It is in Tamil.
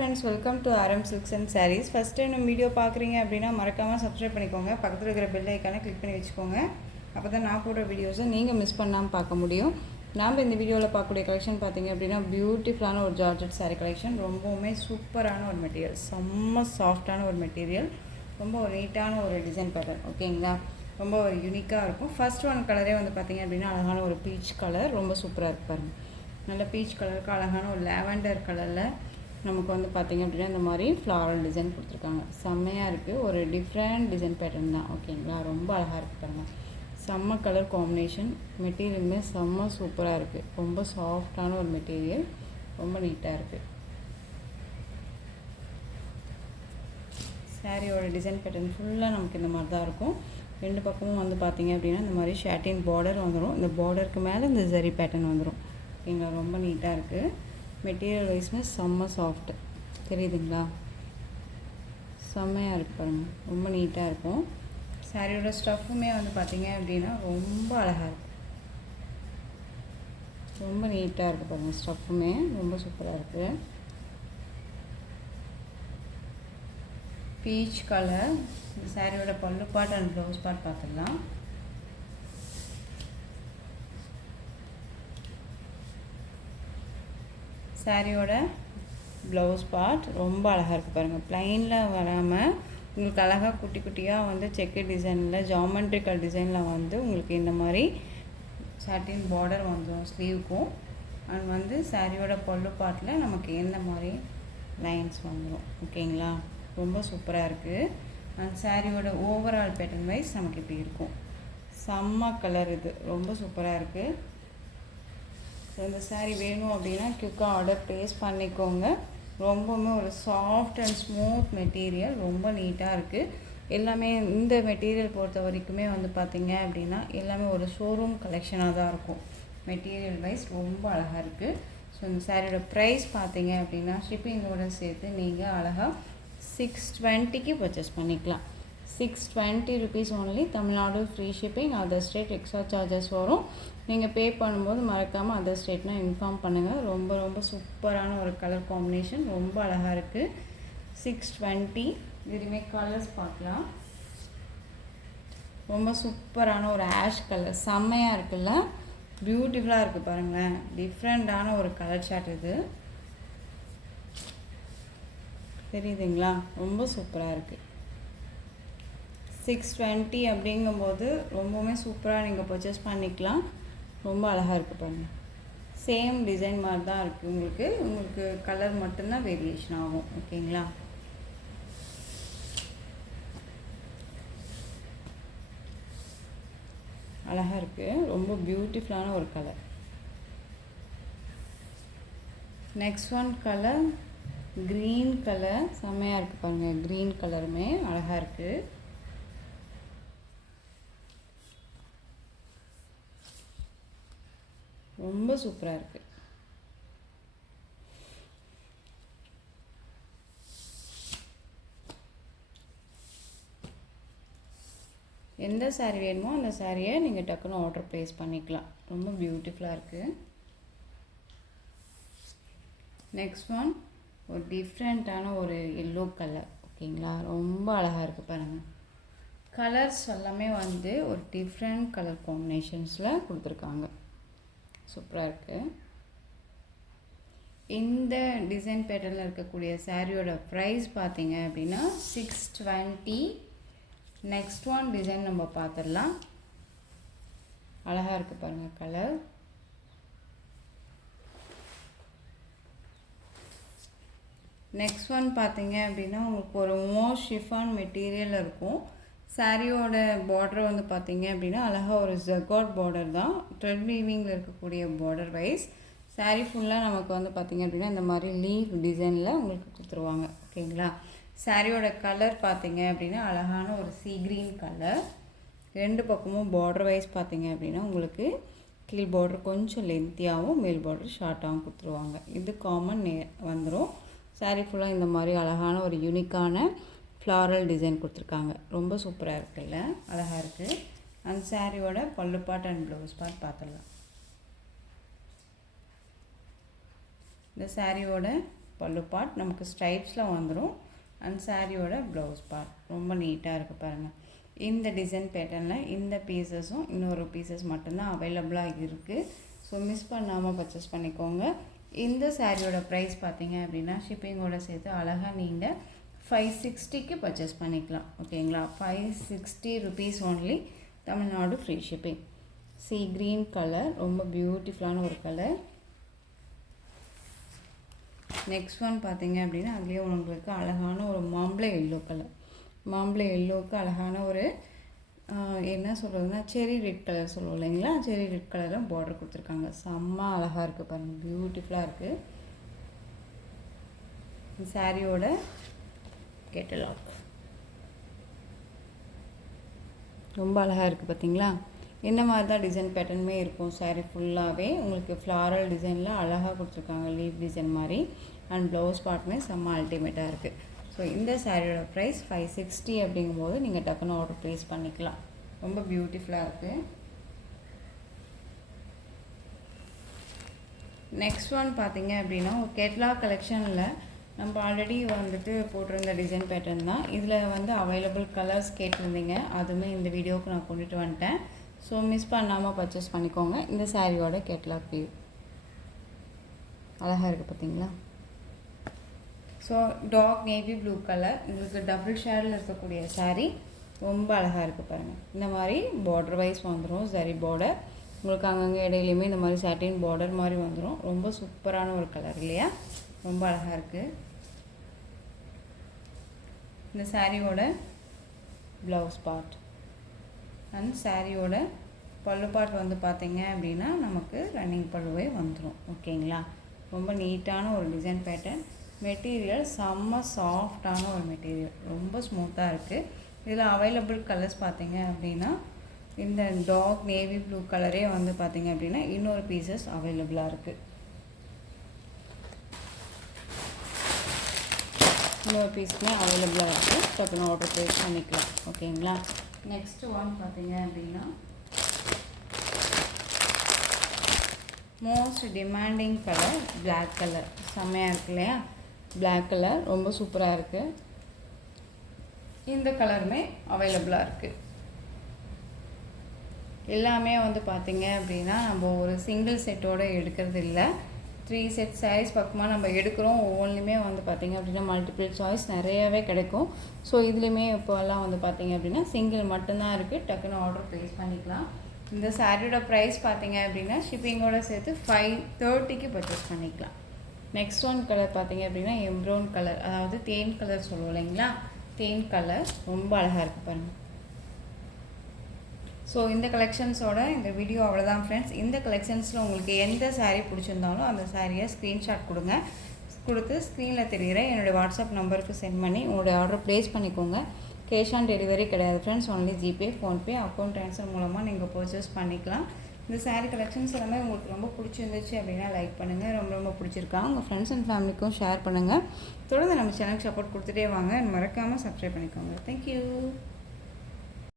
friends, welcome to RM Silks and Sarees. First time நம்ம வீடியோ பார்க்குறீங்க அப்படின்னா மறக்காமல் சப்ஸ்கிரைப் பண்ணிக்கோங்க. பக்கத்தில் இருக்கிற பெல் ஐக்கானை கிளிக் பண்ணி வச்சுக்கோங்க. அப்போ தான் நான் போடுற வீடியோஸை நீங்கள் மிஸ் பண்ணாமல் பார்க்க முடியும். நாம் இந்த வீடியோவில் பார்க்கக்கூடிய கலெக்ஷன் பார்த்தீங்க அப்படின்னா பியூட்டிஃபுல்லான ஒரு ஜார்ஜெட் சாரீ கலெக்ஷன். ரொம்பவுமே சூப்பரான ஒரு மெட்டீரியல், செம்ம சாஃப்டான ஒரு மெட்டீரியல், ரொம்ப ஒரு நீட்டான ஒரு டிசைன் பேட்டர்ன். ஓகேங்களா, ரொம்ப ஒரு யூனிக்காக இருக்கும். ஃபர்ஸ்ட் ஒன் கலரே வந்து பார்த்திங்க அப்படின்னா அழகான ஒரு பீச் கலர், ரொம்ப சூப்பராக இருக்கு பாருங்கள். நல்ல பீச் கலருக்கு அழகான ஒரு லாவெண்டர் கலரில் நமக்கு வந்து பார்த்திங்க அப்படின்னா இந்த மாதிரி ஃப்ளாரல் டிசைன் கொடுத்துருக்காங்க. செம்மையாக இருக்குது, ஒரு டிஃப்ரெண்ட் டிசைன் பேட்டர்ன் தான். ஓகேங்களா, ரொம்ப அழகாக இருக்குது பாருங்கள். செம்ம கலர் காம்பினேஷன், மெட்டீரியலுமே செம்ம சூப்பராக இருக்குது. ரொம்ப சாஃப்டான ஒரு மெட்டீரியல், ரொம்ப நீட்டாக இருக்குது. சாரியோட டிசைன் பேட்டர்ன் ஃபுல்லாக நமக்கு இந்த மாதிரி தான் இருக்கும். ரெண்டு பக்கமும் வந்து பார்த்திங்க அப்படின்னா இந்த மாதிரி ஷாட்டின் பார்டர் வந்துடும். இந்த பார்டருக்கு மேலே இந்த ஜரி பேட்டர்ன் வந்துடும். ஓகேங்களா, ரொம்ப நீட்டாக இருக்குது. மெட்டீரியல் வைஸ்மே செம்ம சாஃப்ட்டு, தெரியுதுங்களா, செம்மையாக இருக்குது பாருங்கள். ரொம்ப நீட்டாக இருக்கும். சாரியோட ஸ்டஃப்புமே வந்து பார்த்திங்க அப்படின்னா ரொம்ப அழகாக இருக்குது, ரொம்ப நீட்டாக இருக்குது பாருங்கள். ஸ்டஃப்புமே ரொம்ப சூப்பராக இருக்குது. பீச் கலர் இந்த சாரியோட பல்லு பார்ட் அண்ட் ப்ளவுஸ் பார்ட் பார்த்துடலாம். சாரியோட ப்ளவுஸ் பார்ட் ரொம்ப அழகாக இருக்குது பாருங்கள். ப்ளைனில் வராமல் உங்களுக்கு அழகாக குட்டி குட்டியாக வந்து செக்கு டிசைனில் ஜாமெண்ட்ரிக்கல் டிசைனில் வந்து உங்களுக்கு இந்த மாதிரி சாட்டின் பார்டர் வந்துடும் ஸ்லீவுக்கும். அண்ட் வந்து சாரியோட பல்லு பார்ட்டில் நமக்கு எந்த மாதிரி லைன்ஸ் வந்துடும். ஓகேங்களா, ரொம்ப சூப்பராக இருக்குது. அண்ட் சாரியோட ஓவரால் பேட்டர்ன் வைஸ் நமக்கு இப்படி இருக்கும். செம்ம கலர், இது ரொம்ப சூப்பராக இருக்குது. ஸோ இந்த சாரீ வேணும் அப்படின்னா குயிக்காக ஆர்டர் ப்ளேஸ் பண்ணிக்கோங்க. ரொம்பவுமே ஒரு சாஃப்ட் அண்ட் ஸ்மூத் மெட்டீரியல், ரொம்ப நீட்டாக இருக்குது. எல்லாமே இந்த மெட்டீரியல் பொறுத்த வரைக்குமே வந்து பார்த்திங்க அப்படின்னா எல்லாமே ஒரு ஷோரூம் கலெக்ஷனாக தான் இருக்கும். மெட்டீரியல் வைஸ் ரொம்ப அழகாக இருக்குது. ஸோ இந்த சாரியோட ப்ரைஸ் பார்த்தீங்க அப்படின்னா ஷிப்பிங்கோடு சேர்த்து நீங்கள் அழகாக 620க்கு பர்ச்சேஸ் பண்ணிக்கலாம். 620 rupees only. Tamil Nadu free shipping. Other state extra charges வரும். நீங்கள் பே பண்ணும்போது மறக்காமல் அதர் ஸ்டேட்னா இன்ஃபார்ம் பண்ணுங்கள். ரொம்ப ரொம்ப சூப்பரான ஒரு கலர் காம்பினேஷன், ரொம்ப அழகாக இருக்குது. 620. இதுலேயுமே கலர்ஸ் பார்க்கலாம். ரொம்ப சூப்பரான ஒரு ஆஷ் கலர், செம்மையாக இருக்குல்ல, பியூட்டிஃபுல்லாக இருக்குது பாருங்களேன். டிஃப்ரெண்ட்டான ஒரு கலர் சார்ட் இது, தெரியுதுங்களா, ரொம்ப சூப்பராக இருக்குது. 620 அப்படிங்கும்போது ரொம்பவுமே சூப்பராக நீங்கள் பர்ச்சேஸ் பண்ணிக்கலாம். ரொம்ப அழகாக இருக்குது பாருங்கள். சேம் டிசைன் மாதிரி தான் இருக்குது. உங்களுக்கு கலர் மட்டும்தான் வேரியேஷன் ஆகும். ஓகேங்களா, அழகாக இருக்குது, ரொம்ப பியூட்டிஃபுல்லான ஒரு colour. Next one colour green colour, செம்மையாக இருக்குது பாருங்கள். க்ரீன் கலருமே அழகாக இருக்குது. ரொம்ப சூப்பராக இருக்குது. எந்த சாரீ வேணுமோ அந்த சாரியை நீங்கள் டக்குன்னு ஆர்டர் ப்ளேஸ் பண்ணிக்கலாம். ரொம்ப பியூட்டிஃபுல்லாக இருக்குது. நெக்ஸ்ட் ஒன் ஒரு டிஃப்ரெண்ட்டான ஒரு எல்லோ கலர். ஓகேங்களா, ரொம்ப அழகாக இருக்குது பாருங்கள். கலர்ஸ் எல்லாமே வந்து ஒரு டிஃப்ரெண்ட் கலர் காம்பினேஷன்ஸில் கொடுத்துருக்காங்க. சூப்பராக இருக்குது. இந்த டிசைன் பேட்டர்னில் இருக்கக்கூடிய சாரியோட ப்ரைஸ் பார்த்தீங்க அப்படின்னா 620. நெக்ஸ்ட் ஒன் டிசைன் நம்ம பார்த்துடலாம். அழகாக இருக்குது பாருங்கள் கலர். நெக்ஸ்ட் ஒன் பார்த்தீங்க அப்படின்னா உங்களுக்கு ஒரு மோர் ஷிஃபான் மெட்டீரியல் இருக்கும். சாரியோட பார்டர் வந்து பார்த்திங்க அப்படின்னா அழகாக ஒரு ஜக்கார்ட் பார்டர் தான், த்ரெட் வீவிங்கில் இருக்கக்கூடிய பார்டர் வைஸ். சாரீ ஃபுல்லாக நமக்கு வந்து பார்த்திங்க அப்படின்னா இந்த மாதிரி லீஃப் டிசைனில் உங்களுக்கு கொடுத்துருவாங்க. ஓகேங்களா, சாரியோட கலர் பார்த்திங்க அப்படின்னா அழகான ஒரு சீ க்ரீன் கலர். ரெண்டு பக்கமும் பார்டர் வைஸ் பார்த்திங்க அப்படின்னா உங்களுக்கு கீழ் பார்டர் கொஞ்சம் லென்த்தியாகவும் மேல் பார்டர் ஷார்ட்டாகவும் கொடுத்துருவாங்க. இது காமன் வந்துடும். சாரீ ஃபுல்லாக இந்த மாதிரி அழகான ஒரு யூனிக்கான ஃப்ளாரல் டிசைன் கொடுத்துருக்காங்க. ரொம்ப சூப்பராக இருக்குல்ல, அழகாக இருக்குது. அந்த சாரியோட பல்லு பார்ட் அண்ட் ப்ளவுஸ் பார்ட் பார்த்துடலாம். இந்த சாரியோட பல்லு பார்ட் நமக்கு ஸ்ட்ரைப்ஸில் வந்துடும். அண்ட் சாரியோட ப்ளவுஸ் பார்ட் ரொம்ப நீட்டாக இருக்குது பாருங்கள். இந்த டிசைன் பேட்டர்னில் இந்த பீசஸும் இன்னொரு பீசஸ் மட்டும்தான் அவைலபிளாக இருக்குது. ஸோ மிஸ் பண்ணாமல் பர்ச்சேஸ் பண்ணிக்கோங்க. இந்த சாரியோட ப்ரைஸ் பார்த்தீங்க அப்படின்னா ஷிப்பிங்கோட சேர்த்து அழகாக நீங்கள் 560க்கு பர்ச்சேஸ் பண்ணிக்கலாம். ஓகேங்களா, 560 rupees only, Tamil Nadu free shipping. Green colour ரொம்ப பியூட்டிஃபுல்லான ஒரு கலர். நெக்ஸ்ட் ஒன் பார்த்தீங்க அப்படின்னா அதுலேயே உங்களுக்கு அழகான ஒரு மாம்பழ எல்லோ கலர். மாம்பழ எல்லோவுக்கு அழகான ஒரு என்ன சொல்கிறதுனா செரி ரெட் கலர் சொல்லுவோம் இல்லைங்களா, செரி ரெட் கலரில் பார்டர் கொடுத்துருக்காங்க. செம்ம அழகாக இருக்குது பாருங்கள், பியூட்டிஃபுல்லாக இருக்குது. சாரியோட கேட்டலாக் ரொம்ப அழகாக இருக்குது பார்த்தீங்களா. இந்த மாதிரி தான் டிசைன் பேட்டர்னுமே இருக்கும். சாரீ ஃபுல்லாகவே உங்களுக்கு ஃப்ளாரல் டிசைனில் அழகாக கொடுத்துருக்காங்க, லீவ் டிசைன் மாதிரி. அண்ட் ப்ளவுஸ் பார்ட்டுமே செம்ம அல்டிமேட்டாக இருக்குது. ஸோ இந்த சாரியோட ப்ரைஸ் 560 அப்படிங்கும்போது நீங்கள் டக்குன்னு ஆர்டர் ப்ளேஸ் பண்ணிக்கலாம். ரொம்ப பியூட்டிஃபுல்லாக இருக்குது. நெக்ஸ்ட் ஒன் பார்த்தீங்க அப்படின்னா ஒரு கேட்லாக் கலெக்ஷனில் நம்ம ஆல்ரெடி வந்துட்டு போட்டிருந்த டிசைன் பேட்டர்ன் தான். இதில் வந்து அவைலபிள் கலர்ஸ் கேட்டிருந்தீங்க, அதுவுமே இந்த வீடியோவுக்கு நான் கொண்டுட்டு வந்துட்டேன். ஸோ மிஸ் பண்ணாமல் பர்ச்சேஸ் பண்ணிக்கோங்க. இந்த சாரியோட கேட்லாக் வியூ அழகாக இருக்குது பார்த்தீங்களா. So dark navy blue colour உங்களுக்கு டபுள் ஷேடில் இருக்கக்கூடிய சாரீ ரொம்ப அழகாக இருக்குது பாருங்கள். இந்த மாதிரி பார்டர் வைஸ் வந்துடும், சரி பார்டர் உங்களுக்கு அங்கங்கே இடையிலையுமே இந்த மாதிரி சாட்டின் பார்டர் மாதிரி வந்துடும். ரொம்ப சூப்பரான ஒரு கலர் இல்லையா, ரொம்ப அழகாக இருக்குது. இந்த சாரியோட ப்ளவுஸ் பார்ட் அண்ட் சாரியோட பல்லு பார்ட் வந்து பார்த்திங்க அப்படின்னா நமக்கு ரன்னிங் பல்லுவே வந்துடும். ஓகேங்களா, ரொம்ப நீட்டான ஒரு டிசைன் பேட்டர்ன். மெட்டீரியல் செம்ம சாஃப்டான ஒரு மெட்டீரியல், ரொம்ப ஸ்மூத்தாக இருக்குது. இதில் அவைலபிள் கலர்ஸ் பார்த்திங்க அப்படின்னா இந்த டார்க் நேவி ப்ளூ கலரே வந்து பார்த்திங்க அப்படின்னா இன்னொரு பீசஸ் அவைலபிளாக இருக்குது. இன்னொரு பீஸுமே அவைலபிளாக இருக்குது, டக்குன்னு ஆர்டர் ப்ளேஸ் பண்ணிக்கலாம். ஓகேங்களா, நெக்ஸ்ட் ஒன் பார்த்திங்க அப்படின்னா most demanding colour black colour. செம்மையாக இருக்கு இல்லையா, பிளாக் கலர் ரொம்ப சூப்பராக இருக்குது. இந்த கலருமே அவைலபிளாக இருக்குது. எல்லாமே வந்து பார்த்திங்க அப்படின்னா நம்ம ஒரு சிங்கிள் செட்டோடு எடுக்கிறது இல்லை, 3 செட் சாரீஸ் பக்கமாக நம்ம எடுக்கிறோம். ஒவ்வொன்றுலையுமே வந்து பார்த்திங்க அப்படின்னா மல்டிபிள் சாய்ஸ் நிறையாவே கிடைக்கும். ஸோ இதுலேயுமே இப்போல்லாம் வந்து பார்த்திங்க அப்படின்னா சிங்கிள் மட்டும்தான் இருக்குது, டக்குன்னு ஆர்டர் ப்ளேஸ் பண்ணிக்கலாம். இந்த சாரியோட ப்ரைஸ் பார்த்திங்க அப்படின்னா ஷிப்பிங்கோடு சேர்த்து 530க்கு பர்ச்சேஸ் பண்ணிக்கலாம். நெக்ஸ்ட் ஒன் கலர் பார்த்திங்க அப்படின்னா எம்ப்ரௌன் கலர், அதாவது தேன் கலர் சொல்லுவோம் இல்லைங்களா, தேன் கலர் ரொம்ப அழகாக இருக்குது பாருங்கள். ஸோ இந்த கலெக்ஷன்ஸோட இந்த வீடியோ அவ்வளோதான் ஃப்ரெண்ட்ஸ். இந்த கலெக்ஷன்ஸில் உங்களுக்கு எந்த சாரீ பிடிச்சிருந்தாலும் அந்த சாரியை ஸ்க்ரீன்ஷாட் கொடுத்து ஸ்க்ரீனில் தெரிகிற என்னுடைய வாட்ஸ்அப் நம்பருக்கு சென்ட் பண்ணி உங்களுடைய ஆர்டர் ப்ளேஸ் பண்ணிக்கோங்க. கேஷ் ஆன் டெலிவரி கிடையாது friends, only GPay, PhonePe, account transfer மூலமாக நீங்கள் பர்ச்சேஸ் பண்ணிக்கலாம். இந்த சாரீ கலெக்ஷன்ஸ் எல்லாமே உங்களுக்கு ரொம்ப பிடிச்சிருந்துச்சு அப்படின்னா லைக் பண்ணுங்கள். ரொம்ப பிடிச்சிருக்கா உங்கள் ஃப்ரெண்ட்ஸ் அண்ட் ஃபேமிலிக்கும் ஷேர் பண்ணுங்கள். தொடர்ந்து நம்ம சேனலுக்கு சப்போர்ட் கொடுத்துட்டே வாங்க. மறக்காமல் சப்ஸ்கிரைப் பண்ணிக்கோங்க. தேங்க்யூ.